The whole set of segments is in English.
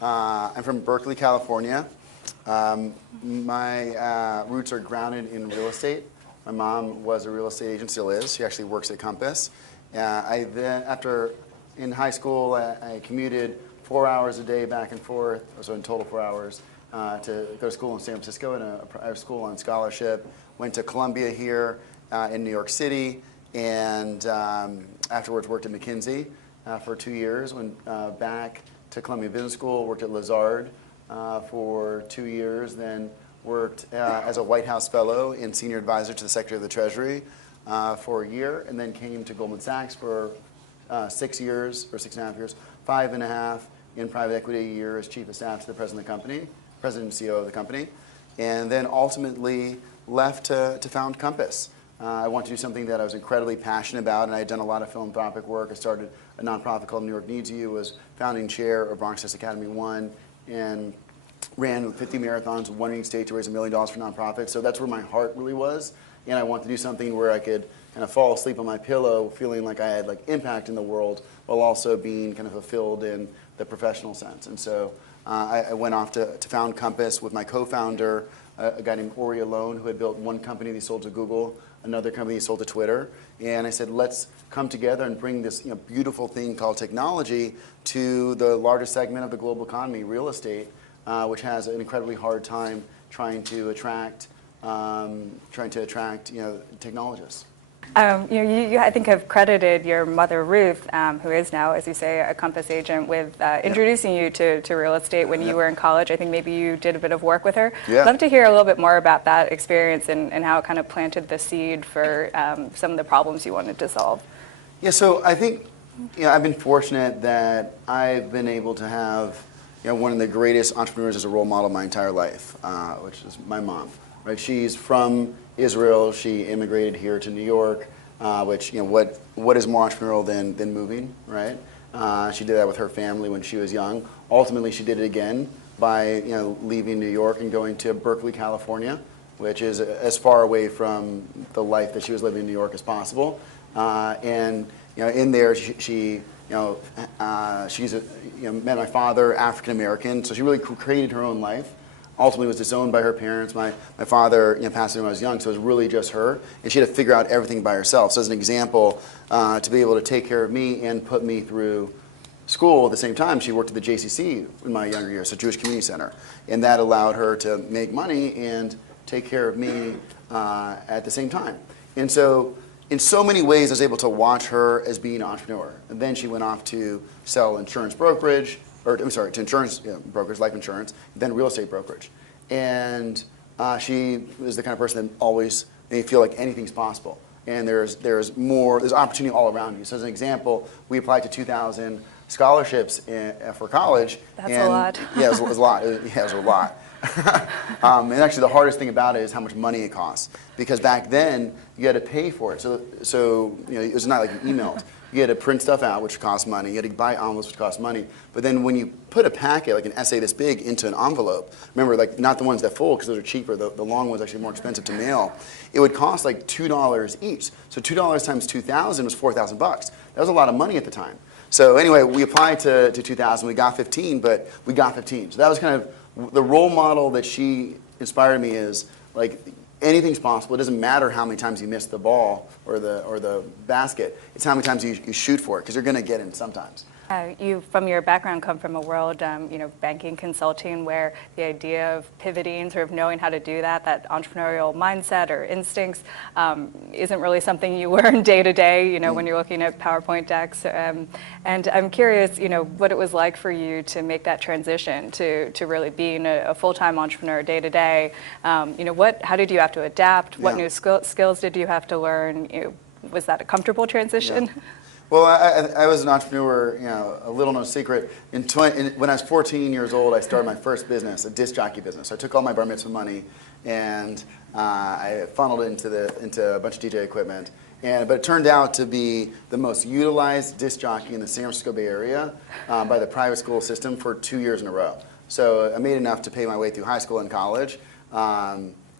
I'm from Berkeley, California. My roots are grounded in real estate. My mom was a real estate agent, still is. She actually works at Compass. In high school, I commuted 4 hours a day back and forth, so in total 4 hours, to go to school in San Francisco, in a private school on scholarship. Went to Columbia here in New York City, and afterwards worked at McKinsey for 2 years. Went back to Columbia Business School, worked at Lazard for 2 years, then worked as a White House Fellow and Senior Advisor to the Secretary of the Treasury for a year, and then came to Goldman Sachs for 6 years, or 6.5 years, 5.5 in private equity, a year as Chief of Staff to the President and CEO of the company, and then ultimately left to found Compass. I wanted to do something that I was incredibly passionate about, and I had done a lot of philanthropic work. I started a nonprofit called New York Needs You, was founding chair of Bronx Test Academy 1, and ran 50 marathons, one in each state to raise $1 million for nonprofits. So that's where my heart really was, and I wanted to do something where I could kind of fall asleep on my pillow feeling like I had impact in the world while also being kind of fulfilled in the professional sense. And so I went off to found Compass with my co-founder, a guy named Ori Alone, who had built one company that he sold to Google, another company he sold to Twitter. And I said, let's come together and bring this beautiful thing called technology to the largest segment of the global economy, real estate, which has an incredibly hard time trying to attract technologists. You, I think, have credited your mother, Ruth, who is now, as you say, a Compass agent, with introducing you to real estate when you were in college. I think maybe you did a bit of work with her. Yeah. I'd love to hear a little bit more about that experience and how it kind of planted the seed for some of the problems you wanted to solve. Yeah, so I think I've been fortunate that I've been able to have one of the greatest entrepreneurs as a role model my entire life, which is my mom. Right? She's from Israel. She immigrated here to New York, which what is more entrepreneurial than moving, right? She did that with her family when she was young. Ultimately, she did it again by leaving New York and going to Berkeley, California, which is as far away from the life that she was living in New York as possible. And in there, she's met my father, African American, so she really created her own life. Ultimately was disowned by her parents. My father passed away when I was young, so it was really just her, and she had to figure out everything by herself. So as an example, to be able to take care of me and put me through school at the same time, she worked at the JCC in my younger years, so Jewish Community Center, and that allowed her to make money and take care of me at the same time. And so in so many ways, I was able to watch her as being an entrepreneur. And then she went off to sell insurance brokerage, to insurance brokers, life insurance, then real estate brokerage. And she was the kind of person that always made me feel like anything's possible. And there's opportunity all around you. So as an example, we applied to 2,000 scholarships for college. That's a lot. Yeah, it was a lot. It was a lot. And actually the hardest thing about it is how much money it costs. Because back then, you had to pay for it. So it was not like you emailed. You had to print stuff out, which cost money. You had to buy envelopes, which cost money. But then when you put a packet, like an essay this big, into an envelope, remember, not the ones that fold because those are cheaper. The long ones are actually more expensive to mail. It would cost $2 each. So $2 times 2,000 was $4,000 bucks. That was a lot of money at the time. So anyway, we applied to 2,000. We got 15, but we got 15. So that was kind of the role model that she inspired me is anything's possible. It doesn't matter how many times you miss the ball or the basket. It's how many times you shoot for it, because you're going to get in sometimes. You, from your background, come from a world, banking, consulting, where the idea of pivoting, sort of knowing how to do that entrepreneurial mindset or instincts, isn't really something you learn day to day, when you're looking at PowerPoint decks. And I'm curious, what it was like for you to make that transition to really being a full-time entrepreneur day to day. How did you have to adapt? What new skills did you have to learn? Was that a comfortable transition? Yeah. Well, I was an entrepreneur, a little no secret. When I was 14 years old, I started my first business, a disc jockey business. I took all my bar mitzvah money and I funneled it into a bunch of DJ equipment. But it turned out to be the most utilized disc jockey in the San Francisco Bay Area by the private school system for 2 years in a row. So I made enough to pay my way through high school and college.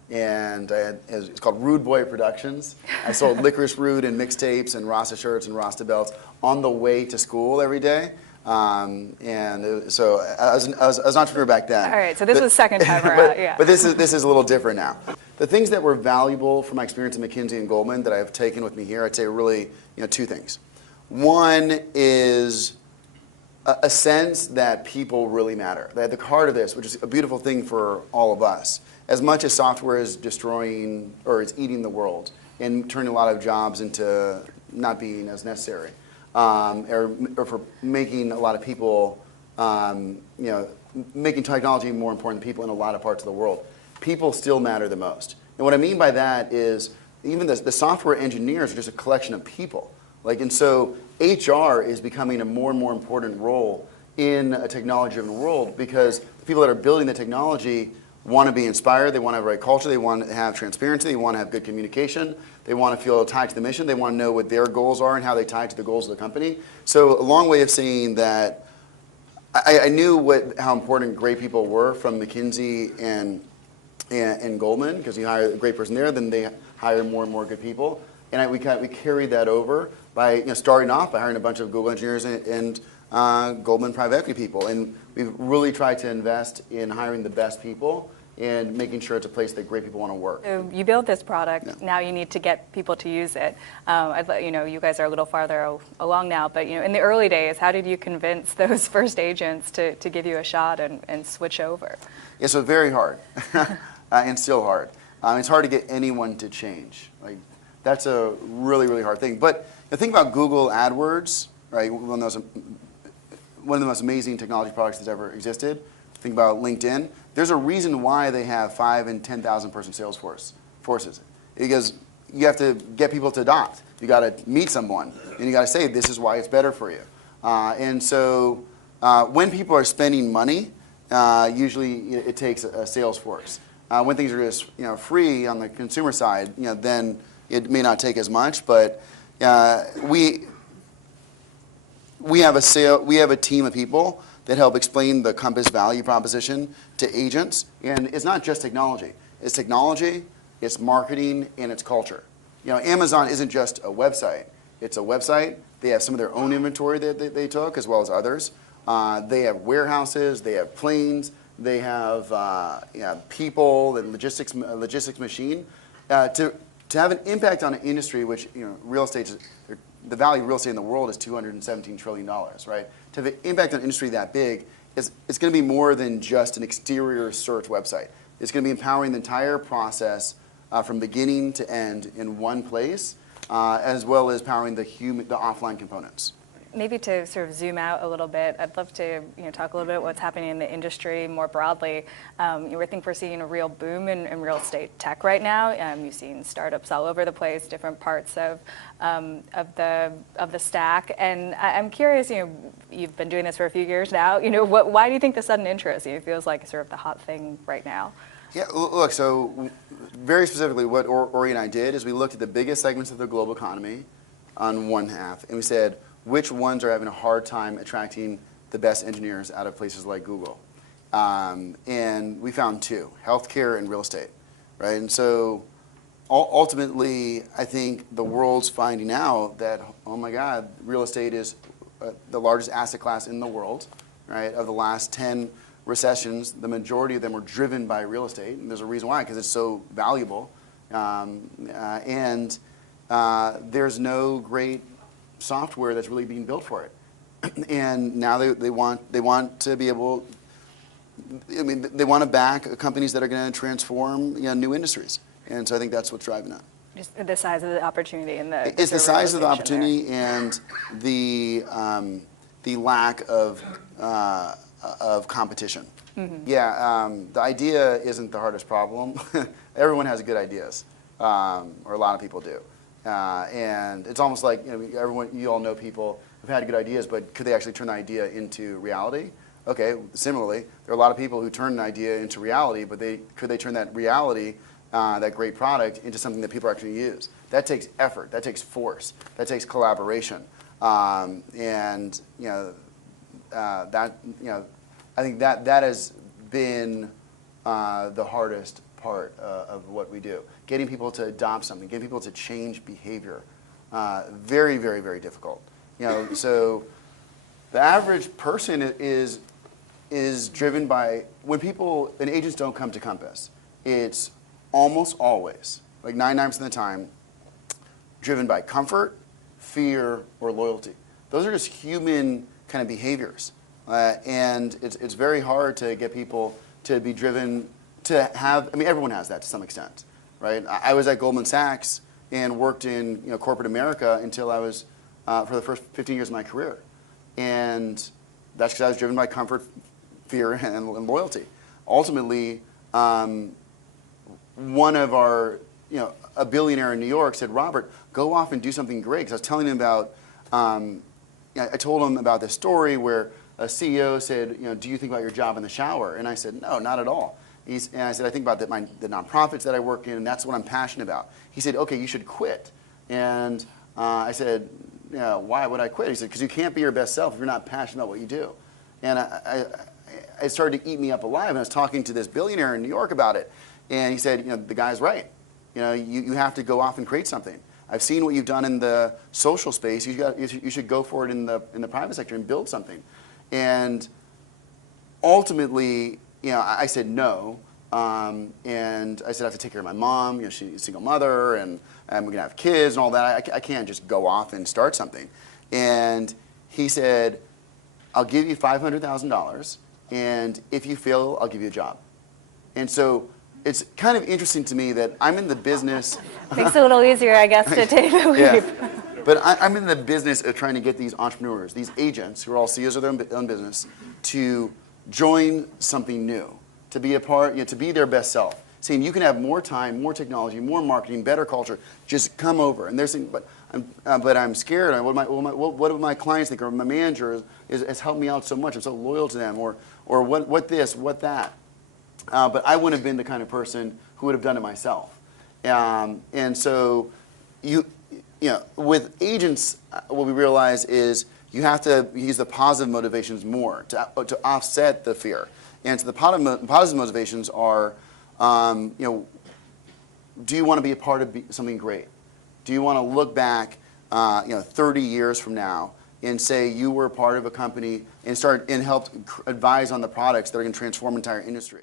And it's called Rude Boy Productions. I sold licorice Rude and mixtapes and Rasta shirts and Rasta belts on the way to school every day. So I was an entrepreneur back then. All right, so this is the second time around, yeah. But this is a little different now. The things that were valuable from my experience at McKinsey and Goldman that I've taken with me here, I'd say are really two things. One is a sense that people really matter. At the heart of this, which is a beautiful thing for all of us, as much as software is destroying or is eating the world and turning a lot of jobs into not being as necessary, or for making a lot of people, making technology more important than people in a lot of parts of the world, people still matter the most. And what I mean by that is even the software engineers are just a collection of people. And so HR is becoming a more and more important role in a technology-driven world because the people that are building the technology want to be inspired, they want to have the right culture, they want to have transparency, they want to have good communication, they want to feel tied to the mission, they want to know what their goals are and how they tie to the goals of the company. So a long way of saying that I knew how important great people were from McKinsey and Goldman, because you hire a great person there, then they hire more and more good people. And we carried that over by starting off by hiring a bunch of Google engineers and Goldman private equity people. And we've really tried to invest in hiring the best people and making sure it's a place that great people want to work. So you build this product, Yeah. Now you need to get people to use it. You guys are a little farther along now, but in the early days, how did you convince those first agents to give you a shot and switch over? Yeah, so very hard, and still hard. It's hard to get anyone to change. That's a really, really hard thing. But the thing about Google AdWords, right? One of the most amazing technology products that's ever existed. Think about LinkedIn. There's a reason why they have 5,000 and 10,000 person sales forces. Because you have to get people to adopt. You got to meet someone, and you got to say this is why it's better for you. And so when people are spending money, usually it takes a sales force. When things are just free on the consumer side, then it may not take as much. But we have a team of people that help explain the Compass value proposition to agents. And it's not just technology. It's technology, it's marketing, and it's culture. Amazon isn't just a website. It's a website. They have some of their own inventory that they took, as well as others. They have warehouses. They have planes. They have people and logistics machine. To have an impact on an industry, which real estate is, the value of real estate in the world is $217 trillion, right? To have an impact on an industry that big, it's going to be more than just an exterior search website. It's going to be empowering the entire process from beginning to end in one place, as well as powering the offline components. Maybe to sort of zoom out a little bit, I'd love to talk a little bit what's happening in the industry more broadly. I think we're seeing a real boom in real estate tech right now. You've seen startups all over the place, different parts of the stack. And I'm curious, you've been doing this for a few years now. Why do you think the sudden interest? It feels like sort of the hot thing right now. Yeah, look, so very specifically what Ori and I did is we looked at the biggest segments of the global economy on one half, and we said, which ones are having a hard time attracting the best engineers out of places like Google? And we found two, healthcare and real estate, right? And so ultimately, I think the world's finding out that, oh my God, real estate is the largest asset class in the world, right? Of the last 10 recessions, the majority of them were driven by real estate. And there's a reason why, because it's so valuable. And there's no great software that's really being built for it. And now they want to be able, they want to back companies that are going to transform new industries. And so I think that's what's driving that. Just the size of the opportunity and the it's the size of the opportunity there. And the lack of competition. Mm-hmm. Yeah, the idea isn't the hardest problem. Everyone has good ideas, or a lot of people do. And it's almost like you all know people who've had good ideas, but could they actually turn the idea into reality? Okay, similarly, there are a lot of people who turn an idea into reality, but could they turn that reality, that great product, into something that people actually use? That takes effort, that takes force, that takes collaboration, and I think that has been the hardest part of what we do. Getting people to adopt something, getting people to change behavior, very, very, very difficult. So The average person is driven by, when agents don't come to Compass, it's almost always, like 99% of the time, driven by comfort, fear, or loyalty. Those are just human kind of behaviors. And it's very hard to get people to be driven to have, I mean, everyone has that to some extent, right? I was at Goldman Sachs and worked in corporate America until I was, for the first 15 years of my career. And that's because I was driven by comfort, fear, and loyalty. Ultimately, one of our, a billionaire in New York said, Robert, go off and do something great. Because I was telling him about, I told him about this story where a CEO said, do you think about your job in the shower? And I said, no, not at all. And I said, I think about the nonprofits that I work in, and that's what I'm passionate about. He said, okay, you should quit. And I said, why would I quit? He said, because you can't be your best self if you're not passionate about what you do. And it started to eat me up alive. And I was talking to this billionaire in New York about it. And he said, the guy's right. You have to go off and create something. I've seen what you've done in the social space. You should go for it in the private sector and build something. And ultimately, I said no. And I said I have to take care of my mom. She's a single mother, and we're going to have kids and all that. I can't just go off and start something. And he said, I'll give you $500,000, and if you fail, I'll give you a job. And so it's kind of interesting to me that I'm in the business. Makes it a little easier, I guess, to take the leap. Yeah. But I'm in the business of trying to get these entrepreneurs, these agents who are all CEOs of their own business, to join something new, to be a part, to be their best self. Saying you can have more time, more technology, more marketing, better culture. Just come over. And they're saying, but I'm scared. What do my clients think? Or my manager has helped me out so much. I'm so loyal to them. Or what this, what that. But I wouldn't have been the kind of person who would have done it myself. And so with agents, what we realize is you have to use the positive motivations more to offset the fear. And so the positive motivations are, do you want to be a part of something great? Do you want to look back, 30 years from now and say you were a part of a company and helped advise on the products that are going to transform an entire industry?